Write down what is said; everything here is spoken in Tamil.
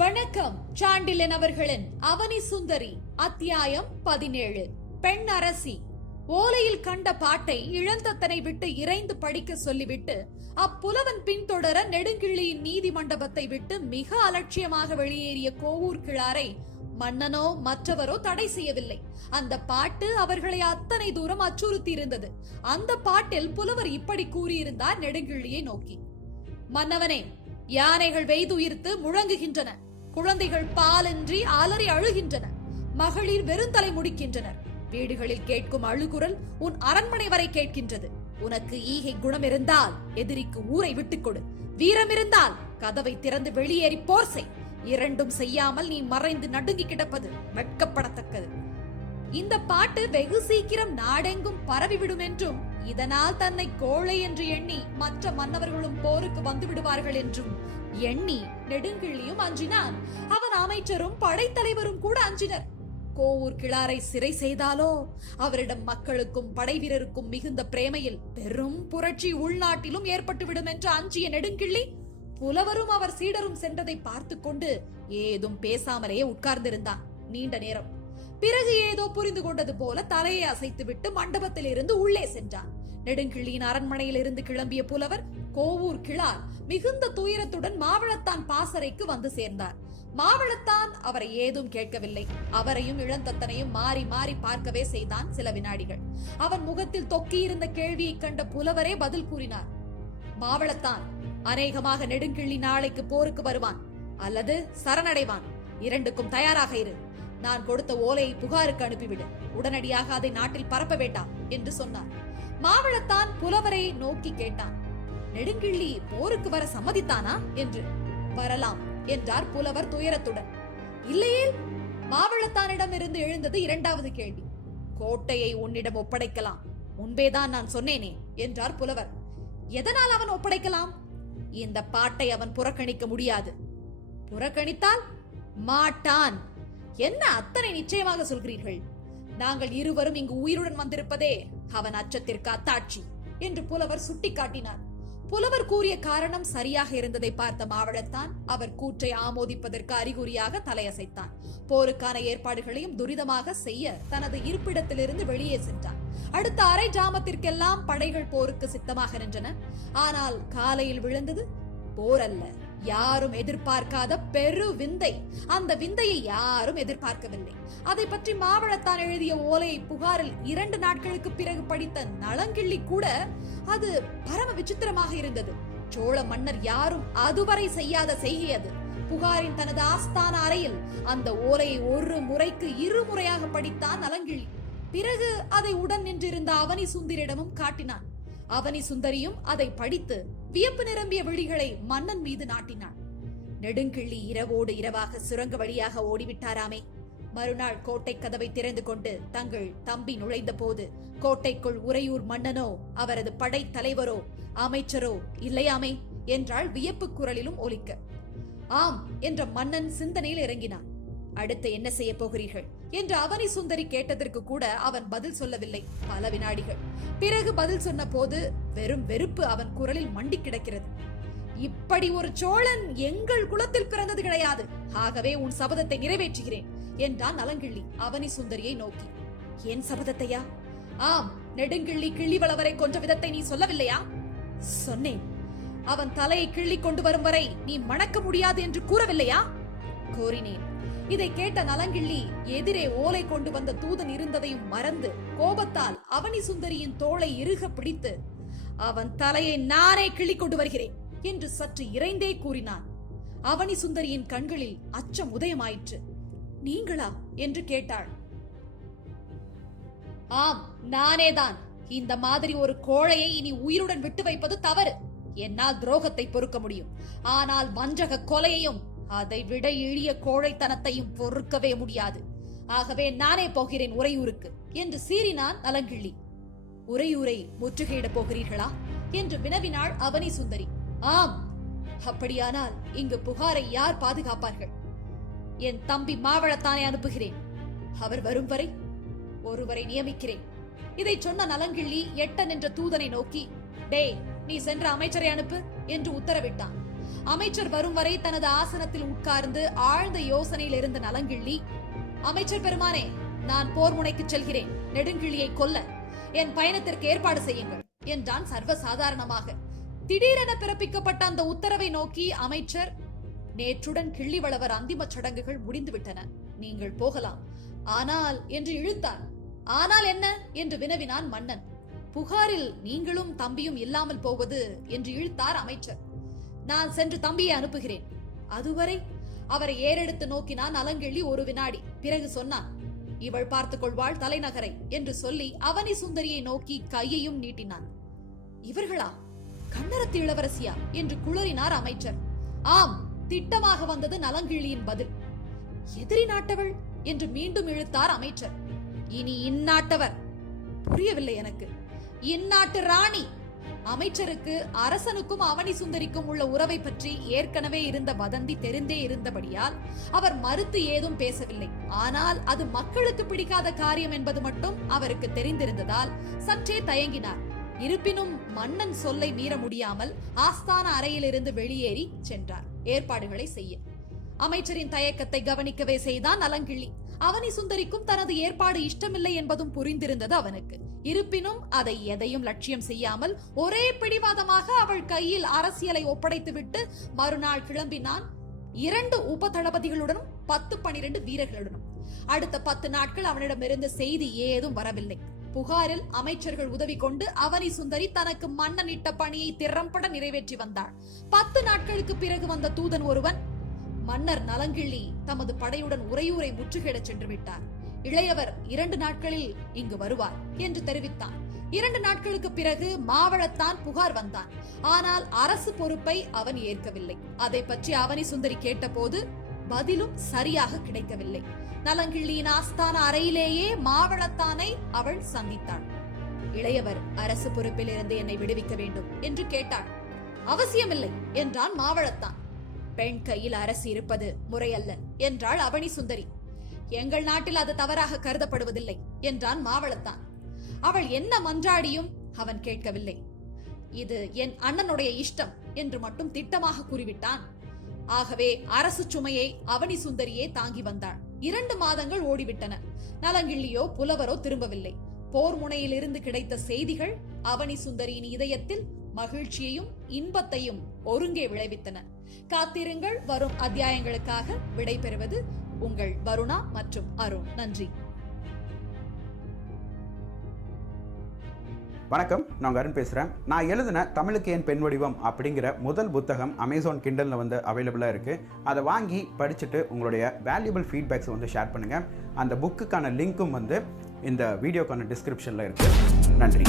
வணக்கம். சாண்டில்யன் அவர்களின் அவனி சுந்தரி அத்தியாயம் 17. பெண் அரசி. ஓலையில் கண்ட பாட்டை இளந்தத்தனை விட்டு இறைந்து படிக்க சொல்லிவிட்டு அப்புலவன் பின்தொடர நெடுங்கிள்ளியின் நீதி மண்டபத்தை விட்டு மிக அலட்சியமாக வெளியேறிய கோவூர் கிழாரை மன்னனோ மற்றவரோ தடை செய்யவில்லை. அந்த பாட்டு அவர்களை அத்தனை தூரம் அச்சுறுத்தி இருந்தது. அந்த பாட்டில் புலவர் இப்படி கூறியிருந்தார் நெடுங்கிள்ளியை நோக்கி: மன்னவனே, யானைகள் வெய்துயிர்த்து முழங்குகின்றன, குழந்தைகள் பாலின்றி அலறி அழுகின்றன, மகளிர் வெறுந்தலை முடிக்கின்றனர். வீடுகளில் கேட்கும் அழுகுரல் உன் அரண்மனை வரை கேட்கின்றது. உனக்கு ஈகை குணம் இருந்தால் எதிரிக்கு ஊரை விட்டுக் கொடு. வீரம் இருந்தால் கதவை திறந்து வெளியேறி போர் செய். இரண்டும் செய்யாமல் நீ மறைந்து நடுங்கி கிடப்பது வெட்கப்படத்தக்கது. இந்த பாட்டு வெகு சீக்கிரம் நாடெங்கும் பரவிவிடும் என்றும், இதனால் தன்னை கோழை என்று எண்ணி மற்ற மன்னவர்களும் போருக்கு வந்து விடுவார்கள் என்றும் எண்ணி நெடுங்கிள்ளியும் அஞ்சினான். அவன் அமைச்சரும் படைத்தலைவரும் கூட அஞ்சினர். கோவூர் கிழாரை சிறை செய்தாலோ அவரிடம் மக்களுக்கும் படை வீரருக்கும் மிகுந்த பிரேமையில் பெரும் புரட்சி உள்நாட்டிலும் ஏற்பட்டுவிடும் என்று அஞ்சிய நெடுங்கிள்ளி புலவரும் அவர் சீடரும் சென்றதை பார்த்து கொண்டு ஏதும் பேசாமலேயே உட்கார்ந்திருந்தான் நீண்ட நேரம். பிறகு ஏதோ புரிந்து கொண்டது போல தலையை அசைத்துவிட்டு மண்டபத்தில் இருந்து உள்ளே சென்றான். நெடுங்கிள்ளியின் அரண்மனையில் இருந்து கிளம்பிய புலவர் கோவூர் கிழார் மிகுந்த துயரத்துடன் மாவளத்தான் பாசறைக்கு வந்து சேர்ந்தார். மாவளத்தான் அவரை ஏதும் கேட்கவில்லை. அவரையும் இளந்தத்தனையும் மாறி மாறி பார்க்கவே செய்தான் சில வினாடிகள். அவன் முகத்தில் தொக்கியிருந்த கேள்வியை கண்ட புலவரே பதில் கூறினார். மாவளத்தான், அநேகமாக நெடுங்கிள்ளி நாளைக்கு போருக்கு வருவான் அல்லது சரணடைவான். இரண்டுக்கும் தயாராக இரு. நான் கொடுத்த ஓலையை புகாருக்கு அனுப்பிவிடு. உடனடியாக அதை நாட்டில் பரப்ப வேண்டாம் என்று சொன்னார். மாவளத்தான் புலவரை நோக்கி கேட்டான். நெடுங்கிள்ளி போருக்கு வர சம்மதித்தானா என்று. வரலாம் என்றார் புலவர் துயரத்துடன். இல்லையே, மாவளத்தானிடம் இருந்து எழுந்தது இரண்டாவது கேள்வி. கோட்டையை உன்னிடம் ஒப்படைக்கலாம், முன்பேதான் நான் சொன்னேனே என்றார் புலவர். எதனால் அவன் ஒப்படைக்கலாம்? இந்த பாட்டை அவன் புறக்கணிக்க முடியாது. புறக்கணித்தால் மாட்டான். என்ன அத்தனை நிச்சயமாக சொல்கிறீர்கள்? நாங்கள் இருவரும் இங்கு உயிருடன் வந்திருப்பதே அவன் அச்சத்திற்கு அத்தாட்சி என்று புலவர் சுட்டிக்காட்டினார். புலவர் கூறிய காரணம் சரியாக இருந்ததை பார்த்த மாவளத்தான் அவர் கூற்றை ஆமோதிப்பதற்கு அறிகுறியாக தலையசைத்தான். போருக்கான ஏற்பாடுகளையும் துரிதமாக செய்ய தனது இருப்பிடத்திலிருந்து வெளியே சென்றான். அடுத்த அரை ஜாமத்திற்கெல்லாம் படைகள் போருக்கு சித்தமாக நின்றன. ஆனால் காலையில் விழுந்தது போர் அல்ல, யாரும் எதிர்பார்க்காத பெரு விந்தை. அந்த விந்தையை யாரும் எதிர்பார்க்கவில்லை. அதை பற்றி மாவளத்தான் எழுதிய ஓலையை புகாரில் 2 நாட்களுக்கு பிறகு படித்த நலங்கிள்ளி கூட அது பரம விசித்திரமாக இருந்தது. சோழ மன்னர் யாரும் அதுவரை செய்யாத செய்கை அது. புகாரின் தனது ஆஸ்தான அறையில் அந்த ஓலையை ஒரு முறைக்கு 2 முறையாக படித்தான் நலங்கிள்ளி. பிறகு அதை உடன் நின்றிருந்த அவனி சுந்தரிடமும் காட்டினான். அவனி சுந்தரியும் அதை படித்து வியப்பு நிரம்பிய விழிகளை மன்னன் மீது நாட்டினான். நெடுங்கிள்ளி இரவோடு இரவாக சுரங்க வழியாக ஓடிவிட்டாராமே. மறுநாள் கோட்டை கதவை திறந்து கொண்டு தங்கள் தம்பி நுழைந்த போது கோட்டைக்குள் உறையூர் மன்னனோ அவரது படை தலைவரோ அமைச்சரோ இல்லையாமே என்றால் வியப்பு குரலிலும் ஒலிக்க. ஆம் என்ற மன்னன் சிந்தனையில் இறங்கினான். அடுத்து என்ன செய்ய போகிறீர்கள் என்று அவனி சுந்தரி கேட்டதற்கு கூட அவன் பதில் சொல்லவில்லை. பல வினாடிகள் பிறகு பதில் சொன்ன போது வெறும் வெறுப்பு அவன் குரலில் மண்டி கிடக்கிறது. இப்படி ஒரு சோழன் எங்கள் குலத்தில் பிறந்தது கிடையாது. ஆகவே உன் சபதத்தை நிறைவேற்றுகிறேன் என்றான் நலங்கிள்ளி அவனி சுந்தரியை நோக்கி. என் சபதத்தையா? ஆம், நெடுங்கிள்ளி கிள்ளிவளவரை கொன்ற விதத்தை நீ சொல்லவில்லையா? சொன்னேன். அவன் தலையை கிள்ளி கொண்டு வரும் வரை நீ மணக்க முடியாது என்று கூறவில்லையா? கோரினேன். இதை கேட்ட நலங்கிள்ளி எதிரே ஓலை கொண்டு வந்த தூதன் இருந்ததையும் மறந்து கோபத்தால் அவனி சுந்தரியின் தோளை இறுக பிடித்து, அவன் தலையை நானே கிள்ளி கொண்டு வருகிறேன் என்று சற்று இறைந்தே கூறினான். அவனி சுந்தரியின் கண்களில் அச்சம் உதயமாயிற்று. நீங்களா என்று கேட்டாள். ஆம், நானேதான். இந்த மாதிரி ஒரு கோழையை இனி உயிருடன் விட்டு வைப்பது தவறு. என்னால் துரோகத்தை பொறுக்க முடியும், ஆனால் வஞ்சக கொலையையும் அதை விட எளிய கோழைத்தனத்தையும் பொறுக்கவே முடியாது. ஆகவே நானே போகிறேன் உறையூருக்கு என்று சீறினான் நலங்கிள்ளி. உறையூரை முற்றுகையிடப் போகிறீர்களா என்று வினவினாள் அவனி சுந்தரி. ஆம். அப்படியானால் இங்கு புகாரை யார் பாதுகாப்பார்கள்? என் தம்பி மாவளத்தானே அனுப்புகிறேன். அவர் வரும் வரை ஒருவரை நியமிக்கிறேன். இதை சொன்ன நலங்கிள்ளி எட்ட நின்ற தூதனை நோக்கி, டே, நீ சென்ற அமைச்சரை அனுப்பு என்று உத்தரவிட்டான். அமைச்சர் வரும் வரை தனது ஆசனத்தில் உட்கார்ந்து ஆழ்ந்த யோசனையில் இருந்த நலங்கிள்ளி, அமைச்சர் பெருமானே, நான் போர் முனைக்கு செல்கிறேன், நெடுங்கிள்ளியை கொல்ல என் பயணத்திற்கு ஏற்பாடு செய்யுங்கள் என்றான் சர்வசாதாரணமாக. திடீரென பிறப்பிக்கப்பட்ட அந்த உத்தரவை நோக்கி அமைச்சர், நேற்றுடன் கிள்ளிவளவர் அந்திம சடங்குகள் முடிந்துவிட்டன, நீங்கள் போகலாம், ஆனால் என்று இழுத்தார். ஆனால் என்ன என்று வினவினான் மன்னன். புகாரில் நீங்களும் தம்பியும் இல்லாமல் போவது என்று இழுத்தார் அமைச்சர். நான் சென்று தம்பியை அனுப்புகிறேன், அதுவரை அவரை ஏறெடுத்து நோக்கினான் நலங்கிள்ளி ஒரு வினாடி. பிறகு சொன்னான், இவள் பார்த்துக் கொள்வாள் தலைநகரை என்று சொல்லி அவனி சுந்தரியை நோக்கி கையையும் நீட்டினான். இவர்களா? கண்ணரத்து இளவரசியா என்று குளறினார் அமைச்சர். ஆம், திட்டமாக வந்தது நலங்கிள்ளியின் பதில். எதிரி நாட்டவள் என்று மீண்டும் இழுத்தார் அமைச்சர். இனி இந்நாட்டவர். புரியவில்லை எனக்கு. இந்நாட்டு ராணி. அமைச்சருக்கு அரசனுக்கும் அவனி சுந்தரிக்கும் உள்ள உறவை பற்றி ஏற்கனவே இருந்த வதந்தி தெரிந்தே இருந்தபடியால் அவர் மறுத்து ஏதும் பேசவில்லை. ஆனால் அது மக்களுக்கு பிடிக்காத காரியம் என்பது மட்டும் அவருக்கு தெரிந்திருந்ததால் சற்றே தயங்கினார். இருப்பினும் மன்னன் சொல்லை மீற முடியாமல் ஆஸ்தான அறையிலிருந்து வெளியேறி சென்றார் ஏற்பாடுகளை செய்ய. அமைச்சரின் தயக்கத்தை கவனிக்கவே செய்தான் நலங்கிள்ளி. அவனி சுந்தரிக்கும் தனது ஏற்பாடு இஷ்டமில்லை என்பதும் புரிந்திருந்தது அவனுக்கு. இருப்பினும் அதை எதையும் லட்சியம் செய்யாமல் ஒரே பிடிவாதமாக அவள் கையில் அரசியலை ஒப்படைத்துவிட்டு மறுநாள் கிளம்பினான் 2 உப தளபதிகளுடனும் 10-12 வீரர்களுடனும். அடுத்த 10 நாட்கள் அவனிடமிருந்து செய்தி ஏதும் வரவில்லை. புகாரில் அமைச்சர்கள் உதவி கொண்டு அவனி சுந்தரி தனக்கு மன்னன் இட்ட பணியை திறம்பட நிறைவேற்றி வந்தாள். 10 நாட்களுக்கு பிறகு வந்த தூதன் ஒருவன், மன்னர் நலங்கிள்ளி தமது படையுடன் உறையூரை முற்றுகையிடச் சென்று விட்டார், இளையவர் 2 நாட்களில் இங்கு வருவார் என்று தெரிவித்தான். 2 நாட்களுக்கு பிறகு மாவளத்தான் புகார் வந்தான். ஆனால் அரசு பொறுப்பை அவன் ஏற்கவில்லை. அதை பற்றி அவனி சுந்தரி கேட்டபோது பதிலும் சரியாக கிடைக்கவில்லை. நலங்கிள்ளியின் ஆஸ்தான அறையிலேயே மாவளத்தானை அவள் சந்தித்தாள். இளையவர் அரசு பொறுப்பில் இருந்து என்னை விடுவிக்க வேண்டும் என்று கேட்டாள். அவசியமில்லை என்றான் மாவளத்தான். பெண் கையில் அரசு இருப்பது முறையல்ல என்றாள் அவனி சுந்தரி. எங்கள் நாட்டில் அது தவறாக கருதப்படுவதில்லை என்றான் மாவளத்தான். அவள் என்ன மன்றாடியும் அவன் கேட்கவில்லை. இது என் அண்ணனுடைய இஷ்டம் என்று மட்டும் திட்டமாக கூறிவிட்டான். ஆகவே அரசு சுமையை அவனி சுந்தரியே தாங்கி வந்தாள். 2 மாதங்கள் ஓடிவிட்டன. நலங்கிள்ளியோ புலவரோ திரும்பவில்லை. போர் முனையில் இருந்து கிடைத்த செய்திகள் அவனி சுந்தரியின் இதயத்தில் மகிழ்ச்சியையும் இன்பத்தையும் ஒருங்கே விளைவித்தன. காத்திருங்கள், வரும் அத்தியாயங்களுக்காக விடைபெறுவது உங்கள் வருணா மற்றும் அருண். நன்றி. வணக்கம், நான் அருண் பேசுகிறேன். நான் எழுதின தமிழுக்கு ஏன் பெண் வடிவம் அப்படிங்கிற முதல் புத்தகம் அமேசான் கிண்டலில் வந்து அவைலபிளாக இருக்குது. அதை வாங்கி படிச்சுட்டு உங்களுடைய வேல்யூபிள் ஃபீட்பேக்ஸை வந்து ஷேர் பண்ணுங்கள். அந்த புக்குக்கான லிங்க்கும் வந்து இந்த வீடியோக்கான டிஸ்கிரிப்ஷனில் இருக்குது. நன்றி.